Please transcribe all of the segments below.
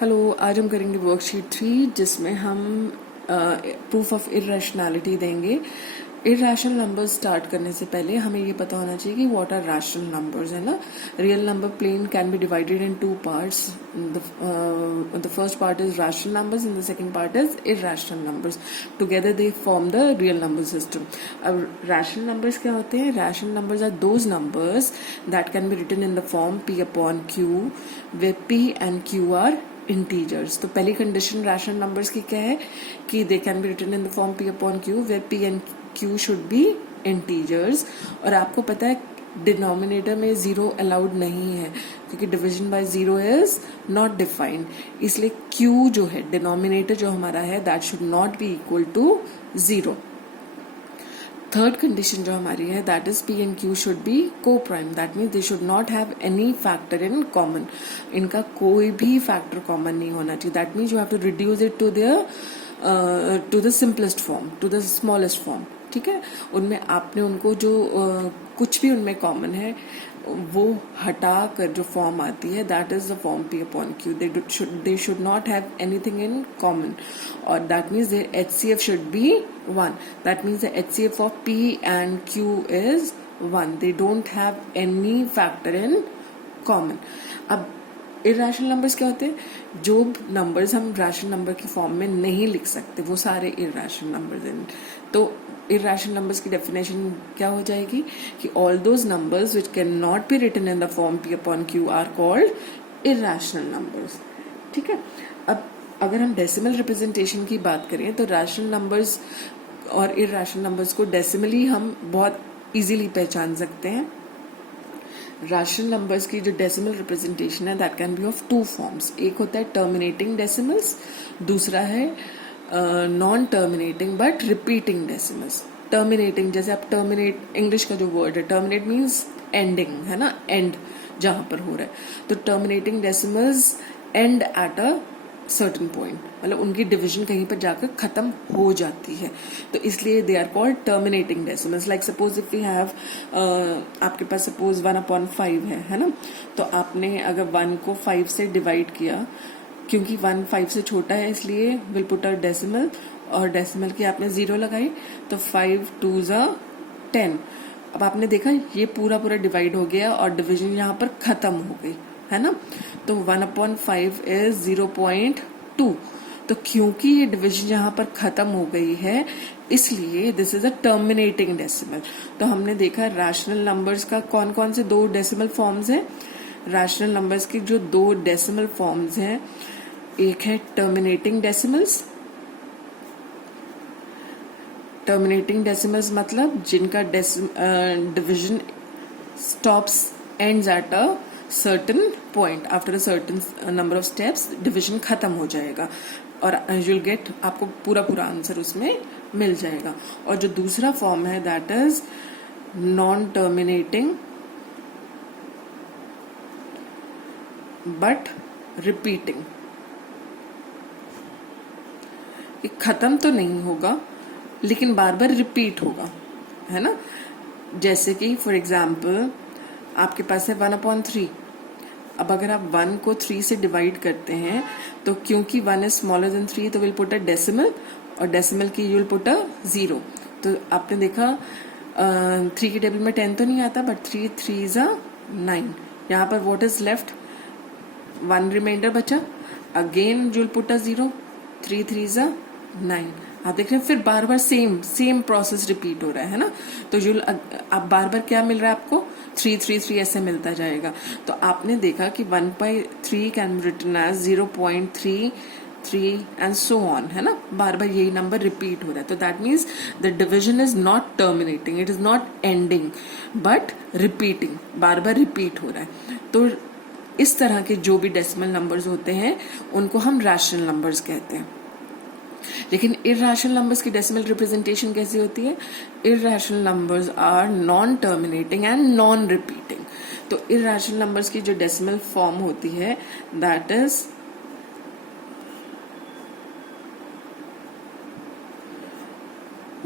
Hello, आज हम करेंगे वर्कशीट 3 जिसमें हम प्रूफ ऑफ इर्रेशनैलिटी देंगे। इर्रेशनल नंबर्स स्टार्ट करने से पहले हमें ये पता होना चाहिए कि व्हाट आर रैशनल नंबर्स, है ना। Real number plane can be divided in two parts. The first part is rational numbers and the second part is irrational numbers. Together they form the real number system. अब rational numbers क्या होते हैं? Rational numbers are those numbers that can be written in the form p upon q where p and q are integers. तो पहली condition rational numbers की क्या है कि they can be written in the form p upon q where p and q should be integers. और आपको पता है डिनोमिनेटर में जीरो अलाउड नहीं है क्योंकि division by zero is not defined. इसलिए q जो है डिनोमिनेटर जो हमारा है that should not be equal to zero. Third condition जो हमारी है that is p and q should be coprime. That means they should not have any factor in common. इनका कोई भी फैक्टर कॉमन नहीं होना चाहिए। That means you have to reduce it to the simplest form, to the smallest form. ठीक है, उनमें आपने उनको जो कुछ भी उनमें कॉमन है वो हटा कर जो फॉर्म आती है that is the form p upon q। They should not have anything in common और that means their HCF should be 1। That means the HCF of p and q is 1। They don't have any factor in common. अब irrational numbers क्या होते हैं? जो numbers हम rational number की form में नहीं लिख सकते वो सारे इर्रेशनल नंबर्स हैं। तो इर्रेशनल नंबर्स की डेफिनेशन क्या हो जाएगी कि all those numbers which can not be written in the form p upon q are called irrational numbers. ठीक है, अब अगर हम डेसिमल रिप्रेजेंटेशन की बात करें तो रैशनल नंबर्स और इर्रेशनल नंबर्स को डेसिमली हम बहुत इजीली पहचान सकते हैं। रैशनल नंबर्स की जो डेसिमल रिप्रेजेंटेशन है that can B of two forms. एक होता है टर्मिनेटिंग डेसिमल्स, दूसरा है non terminating but repeating decimals. Terminating जैसे आप टर्मिनेट, इंग्लिश का जो वर्ड है टर्मिनेट मीन्स एंडिंग, है ना, एंड जहां पर हो रहा है। तो terminating decimals and at a certain point, मतलब उनकी डिवीजन कहीं पर जाकर खत्म हो जाती है, तो इसलिए they are called terminating decimals. Like suppose if we have आपके पास सपोज 1/5 है ना, तो आपने अगर 1 को 5 से डिवाइड किया, क्योंकि 1 5 से छोटा है इसलिए विल पुट अ डेसिमल, और डेसिमल की आपने 0 लगाई तो 5 2 ज़ा 10। अब आपने देखा ये पूरा डिवाइड हो गया और डिवीजन यहाँ पर खत्म हो गई, है ना। तो 1/5 इज 0.2। तो क्योंकि ये डिवीजन यहाँ पर खत्म हो गई है इसलिए this is a terminating decimal. तो हमने देखा रैशनल नंबर्स का कौन कौन से दो डेसिमल फॉर्म्स हैं। रैशनल नंबर्स की जो दो डेसिमल फॉर्म्स हैं, एक है टर्मिनेटिंग डेसिमल्स। टर्मिनेटिंग डेसिमल्स मतलब जिनका division stops ends at a certain point, after a certain number of steps division खत्म हो जाएगा और यू विल गेट, आपको पूरा आंसर उसमें मिल जाएगा। और जो दूसरा फॉर्म है that is non terminating but repeating. ये खत्म तो नहीं होगा लेकिन बार बार रिपीट होगा, है ना। जैसे कि फॉर एग्जाम्पल आपके पास है 1/3। अब अगर आप 1 को 3 से डिवाइड करते हैं तो क्योंकि 1 इज स्मॉलर देन 3 तो विल पुट अ डेसिमल, और डेसिमल की यू विल पुट अ 0। तो आपने देखा 3 की टेबल में 10 तो नहीं आता बट 3 3 ज़ा 9। यहाँ पर व्हाट इज लेफ्ट, 1 रिमाइंडर बचा, again you will put a 0, 3 3 ज़ा 9। आप देख रहे हैं फिर बार बार सेम प्रोसेस रिपीट हो रहा है ना। तो जो अब बार बार क्या मिल रहा है आपको, 3 3 3 ऐसे मिलता जाएगा। तो आपने देखा कि 1/3 can be written as 0.33 and so on, है ना। बार बार यही नंबर रिपीट हो रहा है। तो that means the division is not terminating, it is not ending but repeating, bar bar repeat हो रहा है। तो इस तरह के जो भी डेसिमल नंबर्स होते हैं उनको हम रैशनल नंबर्स कहते हैं। लेकिन इर्रेशनल नंबर्स की डेसिमल रिप्रेजेंटेशन कैसी होती है? Irrational numbers are non terminating and non repeating. तो इर्रेशनल नंबर्स की जो डेसिमल फॉर्म होती है that is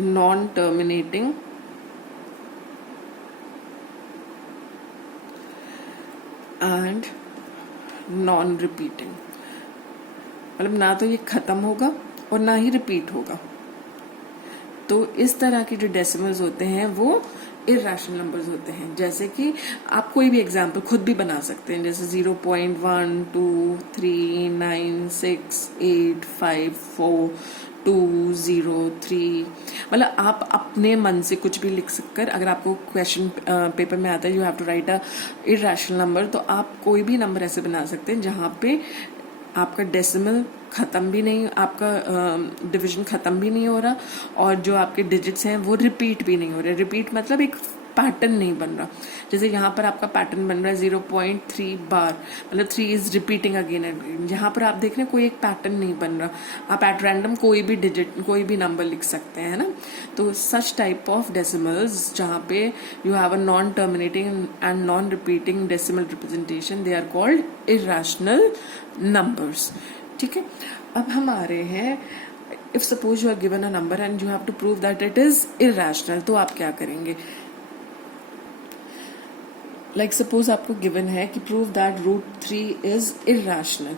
non terminating and non repeating. मतलब ना तो ये खत्म होगा और ना ही रिपीट होगा। तो इस तरह के जो डेसिमल्स होते हैं वो इर्रेशनल नंबर्स होते हैं। जैसे कि आप कोई भी एग्जाम्पल खुद भी बना सकते हैं, जैसे 0.1 2 3 9 6 8 5 4 2 0 3, मतलब आप अपने मन से कुछ भी लिख सककर, अगर आपको क्वेश्चन पेपर में आता है you have to write a irrational number, तो आप कोई भी नंबर ऐसे बना सकते हैं जहाँ पे आपका डेसिमल खत्म भी नहीं, आपका डिवीजन खत्म भी नहीं हो रहा, और जो आपके डिजिट्स हैं वो रिपीट भी नहीं हो रहे। रिपीट मतलब एक पैटर्न नहीं बन रहा। जैसे यहाँ पर आपका पैटर्न बन रहा है 0.3 बार, मतलब 3 is repeating again and again. यहाँ पर आप देख रहे हैं कोई एक पैटर्न नहीं बन रहा। आप एट रैंडम कोई भी डिजिट, कोई भी नंबर लिख सकते हैं, है ना। तो सच टाइप ऑफ डेसिमल्स जहाँ पे you have a non terminating and non repeating decimal representation, they are called irrational numbers. ठीक है, अब हम आ रहे हैं, if suppose you are given a number and you have to prove that it is irrational, तो आप क्या करेंगे। लाइक सपोज आपको गिवन है कि प्रूव दैट √3 इज इर्रेशनल।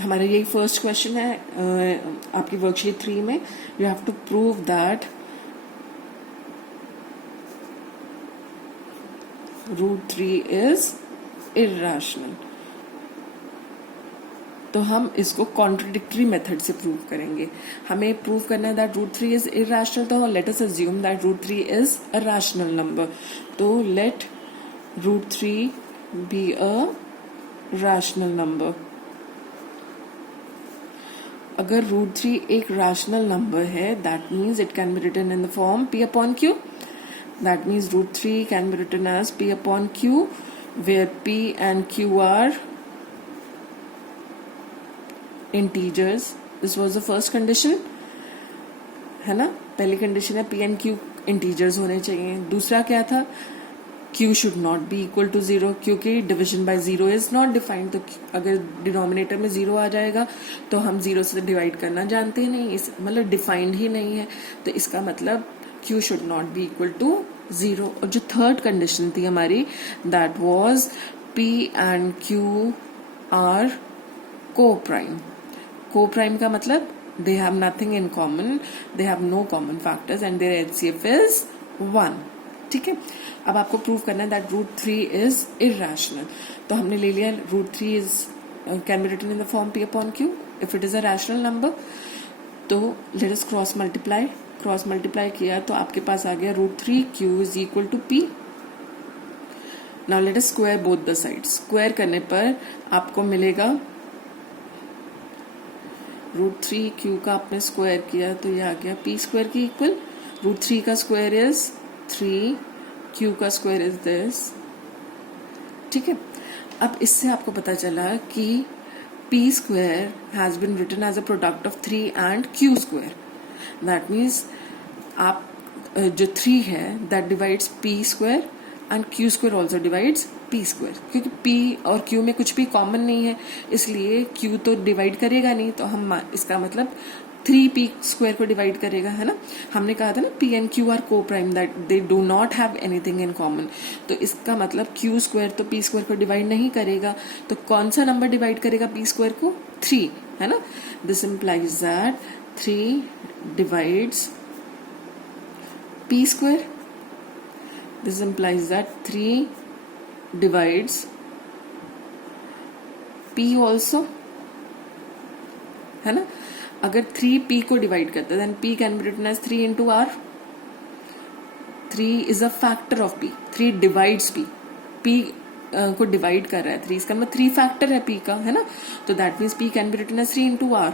हमारा यही फर्स्ट क्वेश्चन है आपकी वर्कशीट 3 में। You have to prove that √3 is irrational. तो हम इसको कॉन्ट्रडिक्टरी मेथड से प्रूव करेंगे। हमें प्रूव करना है दैट √3 इज इर्रेशनल, तो let us assume that √3 is a rational number. तो let √3 be a rational number। अगर √3 एक रैशनल नंबर है, that means it can be written in the form p upon q। That means √3 can be written as p upon q, where p and q are integers। This was the first condition, है ना। पहली condition है p and q integers होने चाहिए। दूसरा क्या था, q should not be equal to 0, क्योंकि division by 0 is not defined. तो अगर डिनोमिनेटर में 0 आ जाएगा तो हम 0 से डिवाइड करना जानते ही नहीं, इस मतलब डिफाइंड ही नहीं है, तो इसका मतलब q should not be equal to 0। और जो थर्ड कंडीशन थी हमारी, that was p and q are coprime. Coprime का मतलब they have nothing in common, they have no common factors and their HCF is 1। ठीक है, अब आपको प्रूव करना है दैट √3 इज इर्रेशनल। तो हमने ले लिया √3 is can be written in the form p upon q if it is a rational number. तो लेट अस क्रॉस मल्टीप्लाई किया तो आपके पास आ गया √3q is equal to p। Now let us square both the sides. Square करने पर आपको मिलेगा √3q का आपने स्क्वायर किया तो ये आ गया p स्क्वायर की इक्वल। √3 का स्क्वायर इज 3, q का स्क्वायर इज दिस। ठीक है, अब इससे आपको पता चला कि p square has been written as a product of 3 and q square. That means आप जो 3 है that divides p square and q square also divides p square. क्योंकि p और q में कुछ भी कॉमन नहीं है, इसलिए q तो डिवाइड करेगा नहीं, तो हम इसका मतलब 3p स्क्वायर को डिवाइड करेगा, है ना। हमने कहा था ना p and q are coprime, that they do not have anything in common. तो इसका मतलब q स्क्वायर तो p स्क्वायर को डिवाइड नहीं करेगा, तो कौन सा नंबर डिवाइड करेगा p स्क्वायर को, 3, है ना। This implies that 3 divides p square. This implies that 3 divides p also, है ना। अगर 3p को डिवाइड करते हैं then p can be written as 3 into r। 3 is a factor of p, 3 divides p को डिवाइड कर रहा है 3, इसका मतलब 3 फैक्टर है p का, है ना। तो that means p can be written as 3 into r।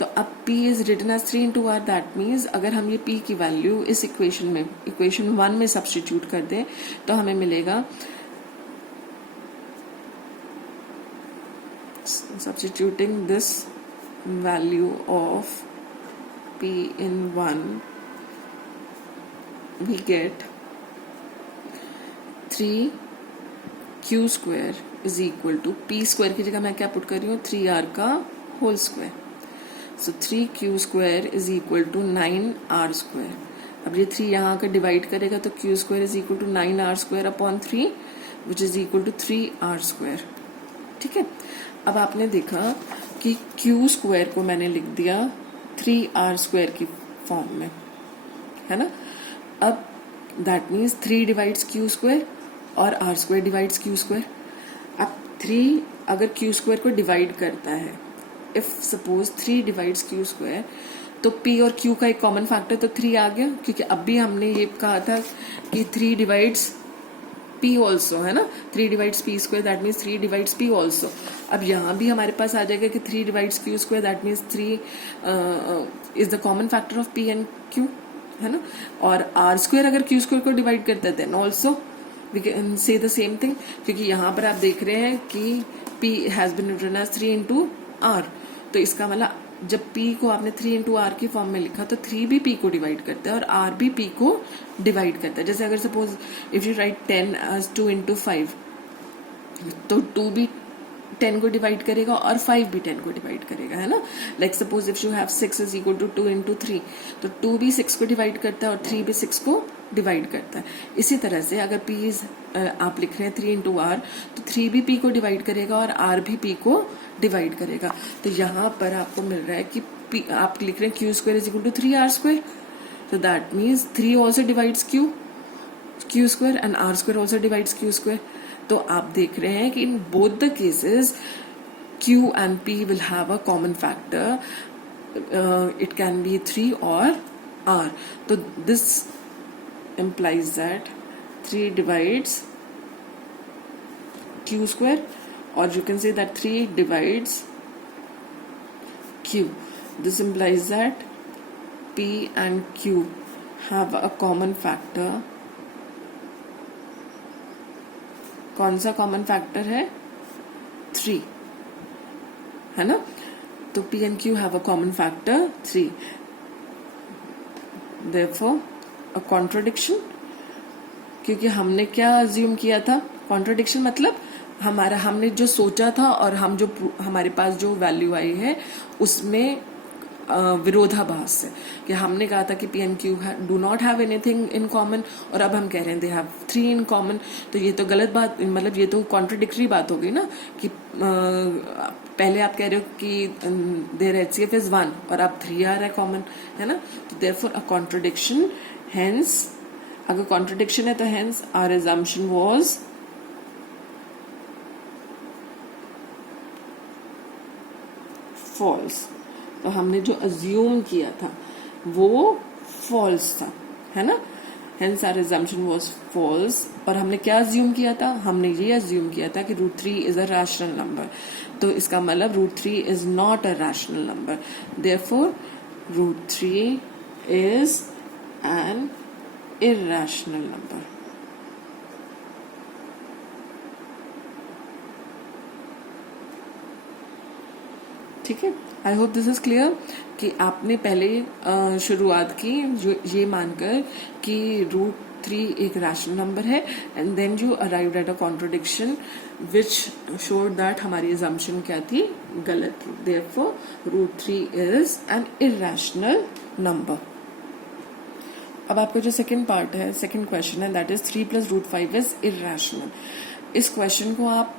तो अब p is written as 3 into r, that means अगर हम ये p की वैल्यू इस इक्वेशन 1 में सब्स्टिट्यूट कर दें तो हमें मिलेगा, substituting this value of p in 1 we get 3q square is equal to p square की जगह मैं क्या पुट कर रही हूँ 3r का whole square. So 3q square is equal to 9r square। अब ये 3 यहाँ का डिवाइड करेगा तो q square is equal to 9r square upon 3 which is equal to 3r square। ठीक है, अब आपने देखा कि क्यू स्क्वायर को मैंने लिख दिया 3r स्क्वायर की फॉर्म में, है ना। अब that means 3 divides Q square और r square divides Q square. अब 3 अगर क्यू स्क्वायर को डिवाइड करता है, if suppose 3 divides Q square, तो p और q का एक कॉमन फैक्टर तो 3 आ गया, क्योंकि अब भी हमने ये कहा था कि 3 डिवाइड्स p ऑल्सो, है ना। 3 divides p square, that means 3 divides p also. अब यहाँ भी हमारे पास आ जाएगा कि 3 divides q square, that means 3 is the common factor of p and q, है ना। और r स्क्वायर अगर q स्क्वायर को डिवाइड करता है then also we can say the same thing, क्योंकि यहाँ पर आप देख रहे हैं कि p has been written as 3 into r, तो इसका मतलब जब p को आपने 3 इंटू आर की फॉर्म में लिखा तो 3 भी p को डिवाइड करता है और r भी p को डिवाइड करता है। जैसे अगर suppose if you write 10 as 2 into 5, तो 2 भी 10 को डिवाइड करेगा और 5 भी 10 को डिवाइड करेगा, है ना। Like suppose if you have 6 is equal to 2 into 3, तो 2 भी 6 को डिवाइड करता है और 3 भी 6 को डिवाइड करता है। इसी तरह से अगर p इज आप लिख रहे हैं 3 इंटू आर, तो 3 भी p को डिवाइड करेगा और r भी p को डिवाइड करेगा। तो यहाँ पर आपको मिल रहा है कि p, आप लिख रहे हैं q square is equal to 3r square, तो that means 3 also divides q square and r square also divides q square. तो आप देख रहे हैं कि in both the cases q and p will have a common factor, it can be 3 और r। तो this implies that 3 divides q square, or you can say that 3 divides q. This implies that p and q have a common factor. कौन सा common factor है? 3, है ना। तो p and q have a common factor 3. Therefore a contradiction, क्योंकि हमने क्या assume किया था? कॉन्ट्रडिक्शन मतलब हमने जो सोचा था और हमारे पास जो वैल्यू आई है उसमें विरोधाभास है, कि हमने कहा था कि P and Q do not have anything in common, और अब हम कह रहे हैं दे हैव 3 इन कॉमन। तो ये तो गलत बात, मतलब ये तो कॉन्ट्रडिक्टरी बात हो गई ना, कि पहले आप कह रहे हो कि देयर HCF इज 1 और अब 3 आ रहा है कॉमन, है ना। तो देयरफॉर अ कॉन्ट्रडिक्शन, हेंस अगर कॉन्ट्रडिक्शन है तो hence our assumption was false। तो हमने जो अज्यूम किया था वो फॉल्स था, है ना। Hence our assumption was false। और हमने क्या अज्यूम किया था? हमने ये अज्यूम किया था कि √3 इज अ रैशनल नंबर। तो इसका मतलब √3 is not a rational number, therefore √3 is an irrational number। ठीक है, I hope this is clear, कि आपने पहले शुरुआत की जो ये मानकर कि √3 एक रैशनल नंबर है, and then you arrived at a contradiction which showed that हमारी assumption क्या थी? गलत थी। Therefore √3 is an irrational number. अब आपका जो सेकंड पार्ट है, सेकंड क्वेश्चन है, दैट इज 3 + √5 इज इर्रेशनल। इस क्वेश्चन को आप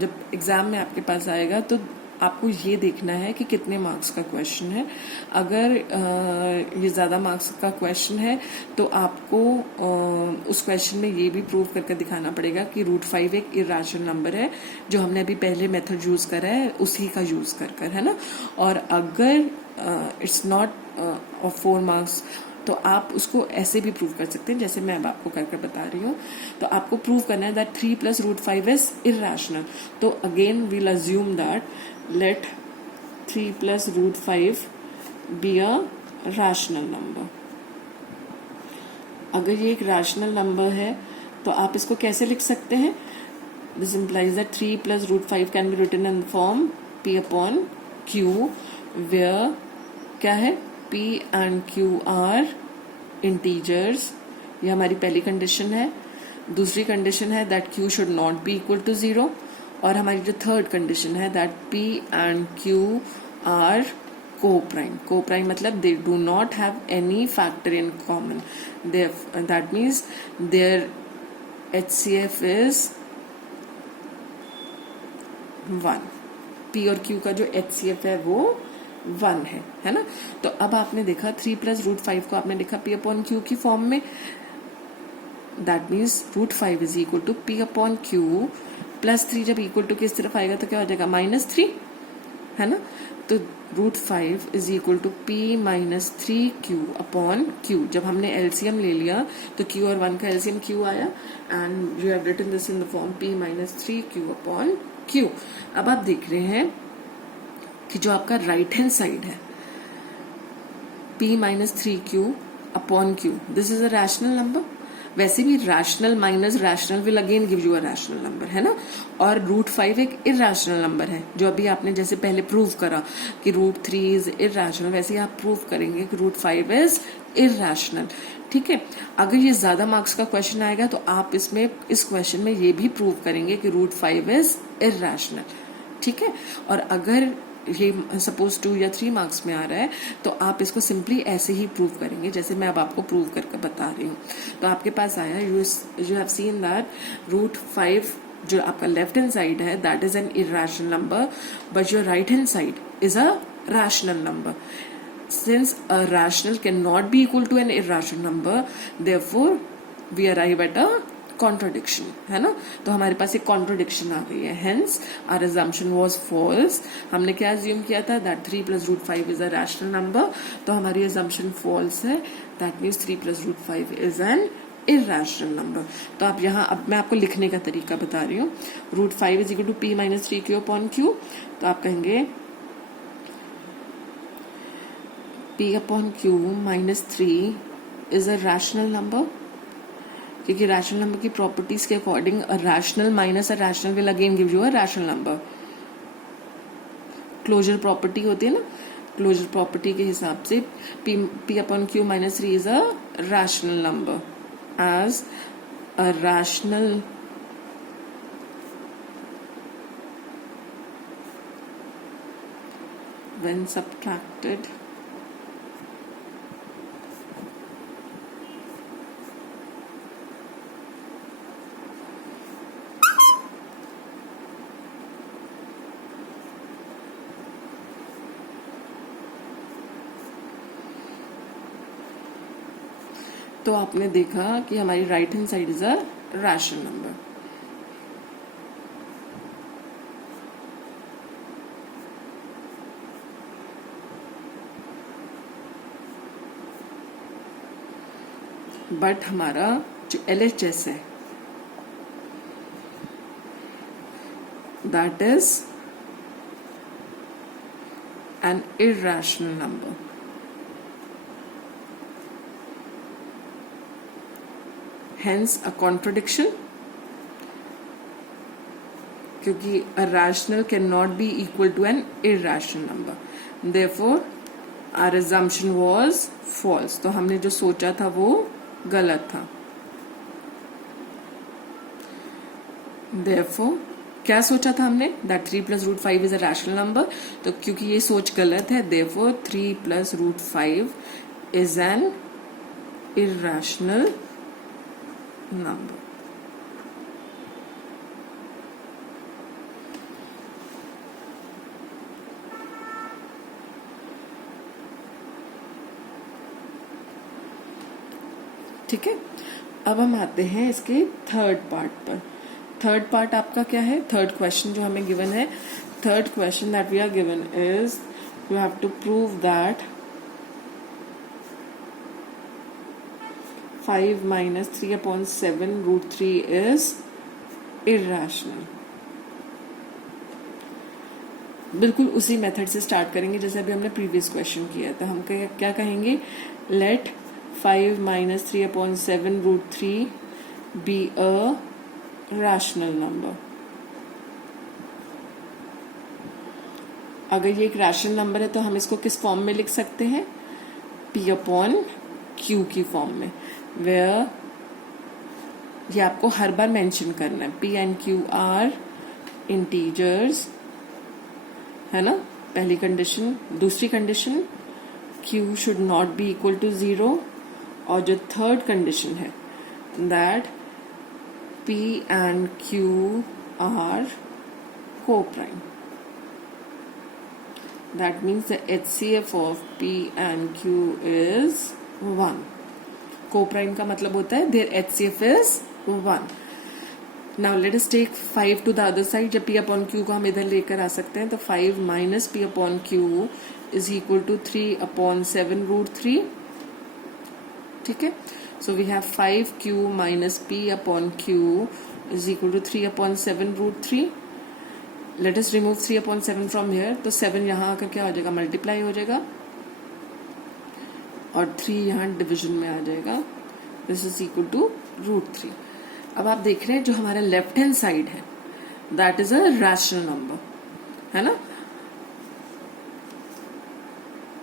जब एग्जाम में आपके पास आएगा तो आपको ये देखना है कि कितने मार्क्स का क्वेश्चन है। अगर ये ज्यादा मार्क्स का क्वेश्चन है तो आपको उस क्वेश्चन में ये भी प्रूव करके दिखाना पड़ेगा कि √5 एक इर्रेशनल नंबर है, जो हमने अभी पहले मेथड यूज करा है उसी का यूज कर, है ना। और अगर इट्स नॉट ऑफ 4 मार्क्स, तो आप उसको ऐसे भी प्रूव कर सकते हैं जैसे मैं अब आपको करके बता रही हूँ। तो आपको प्रूव करना है दैट 3 + √5 इज इर्रेशनल। तो again we'll assume that let 3 + √5 be a rational number. अगर ये एक रैशनल नंबर है तो आप इसको कैसे लिख सकते हैं? This implies that 3 + √5 can be written in form p/q, where क्या है? p and q are integers। ये हमारी पहली कंडीशन है। दूसरी कंडीशन है that q should not be equal to 0, और हमारी जो थर्ड कंडीशन है that p and q are co-prime। co-prime मतलब they do not have any factor in common, that means their HCF is 1। P और Q का जो HCF है वो 1 है ना। तो अब आपने देखा 3 प्लस रूट 5 को आपने लिखा P अपॉन Q की फॉर्म में, that means root 5 is equal to P upon Q plus 3 जब इक्वल टू किस तरफ आएगा तो क्या हो जाएगा -3, है ना। तो root 5 is equal to P minus 3Q upon Q। जब हमने एलसीएम ले लिया तो Q और 1 का एलसीएम Q आया and you have written this in the form P minus 3Q upon Q। अब आप देख रहे हैं कि जो आपका राइट हैंड साइड है P minus 3Q upon Q, this is a rational number. वैसे भी rational minus rational will again give you a rational number, है ना। और रूट 5 एक इरैशनल नंबर है, जो अभी आपने जैसे पहले प्रूव करा कि रूट 3 इज इरैशनल, वैसे ही आप प्रूव करेंगे कि रूट 5 इज इरैशनल। ठीक है, अगर ये ज्यादा मार्क्स का क्वेश्चन आएगा तो आप इसमें इस क्वेश्चन में ये भी प्रूव करेंगे कि रूट 5 इज इरैशनल। ठीक है, और अगर ये सपोज 2 या 3 मार्क्स में आ रहा है तो आप इसको सिंपली ऐसे ही प्रूव करेंगे जैसे मैं अब आपको प्रूव करके बता रही हूँ। तो आपके पास आया you have seen that root 5 जो आपका लेफ्ट हैंड साइड है that is an irrational number, but your right hand side is a rational number. Since a rational cannot be equal to an irrational number, therefore we arrive at a contradiction, है ना। तो हमारे पास एक contradiction आ गई है, hence our assumption was false। हमने क्या assume किया था that 3 plus root 5 is a rational number, तो हमारी assumption false है, that means 3 plus root 5 is an irrational number। तो आप यहाँ अब मैं आपको लिखने का तरीका बता रही हूँ। Root 5 is equal to P minus 3Q upon Q, तो आप कहेंगे P upon Q minus 3 is a rational number, क्योंकि रैशनल नंबर की प्रॉपर्टीज के according a rational minus a rational will again give you a rational number. Closure property होती है ना, closure property के हिसाब से P upon Q minus 3 is a rational number, as a rational when subtracted तो आपने देखा कि हमारी right hand side is a rational number. But हमारा जो LHS है that is an irrational number. Hence a contradiction, क्योंकि a rational cannot be equal to an irrational number, therefore our assumption was false। तो हमने जो सोचा था वो गलत था। therefore क्या सोचा था हमने that 3 plus root 5 is a rational number, तो क्योंकि ये सोच गलत है therefore 3 plus root 5 is an irrational number। ठीक है, अब हम आते हैं इसके थर्ड पार्ट पर। थर्ड पार्ट आपका क्या है, थर्ड क्वेश्चन जो हमें गिवन है, third question that we are given is you have to prove that 5 minus 3 upon 7 root 3 is irrational। बिल्कुल उसी मेथड से स्टार्ट करेंगे जैसे अभी हमने प्रीवियस क्वेश्चन किया था। हम क्या कहेंगे, late 5 minus 3 upon 7 root 3 be a rational number। अगर ये एक रैशनल नंबर है तो हम इसको किस फॉर्म में लिख सकते हैं, P upon Q की फॉर्म में, वेयर ये आपको हर बार मेंशन करना है। P and Q are integers, है ना, पहली कंडीशन। दूसरी condition Q should not be equal to 0, और जो थर्ड कंडीशन है that P and Q are coprime. That means the HCF of P and Q is 1. Coprime का मतलब होता है their HCF is 1. Now let us take 5 to the other side. जब P upon Q को हम इधर लेकर आ सकते हैं तो 5 minus P upon Q is equal to 3 upon 7 root 3. ठीक है, so we have 5Q minus P upon Q is equal to 3 upon 7 root 3. Let us remove 3 upon 7 from here. तो 7 यहाँ आकर क्या हो जाएगा, मल्टीप्लाई हो जाएगा और 3 यहाँ डिविजन में आ जाएगा. This is equal to root 3. अब आप देख रहे हैं जो हमारा लेफ्ट हैंड साइड है that is a rational number, है ना.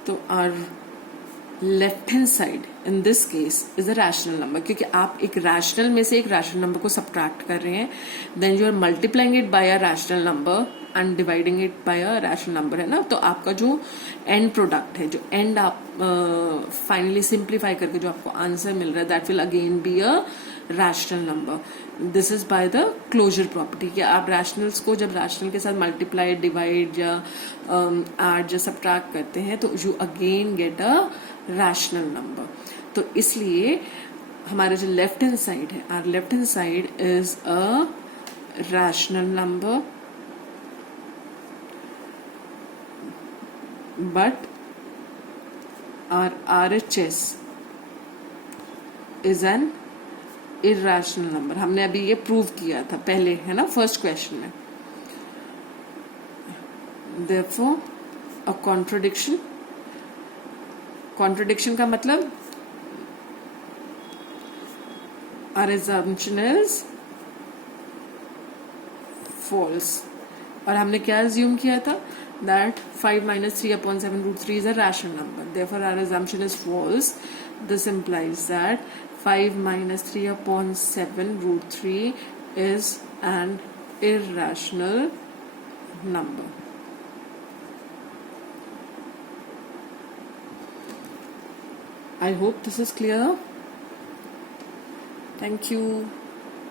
तो our left hand side in this case is a rational number, क्योंकि आप एक रैशनल में से एक रैशनल नंबर को सब्ट्रैक्ट कर रहे हैं, then you are multiplying it by a rational number and dividing it by a rational number, है ना. तो आपका जो एंड प्रोडक्ट है, जो एंड आप फाइनली सिंप्लीफाई करके जो आपको आंसर मिल रहा है, that will again be a rational number. This is by the closure property कि आप रैशनल्स को जब रैशनल के साथ मल्टीप्लाई, डिवाइड या ऐड या सब्ट्रैक्ट करते हैं तो you again get a rational number. तो इसलिए हमारा जो लेफ्ट हैंड साइड है, our left hand side is a rational number, but our RHS is an irrational number. हमने अभी ये प्रूव किया था पहले, है ना, फर्स्ट क्वेश्चन में. Therefore, a contradiction. कॉन्ट्रडिक्शन का मतलब our assumption is false. और हमने क्या assume किया था, that 5 minus 3 upon 7 root 3 is a rational number. Therefore, our assumption is false. This implies that 5 minus 3 upon 7 root 3 is an irrational number. I hope this is clear. Thank you.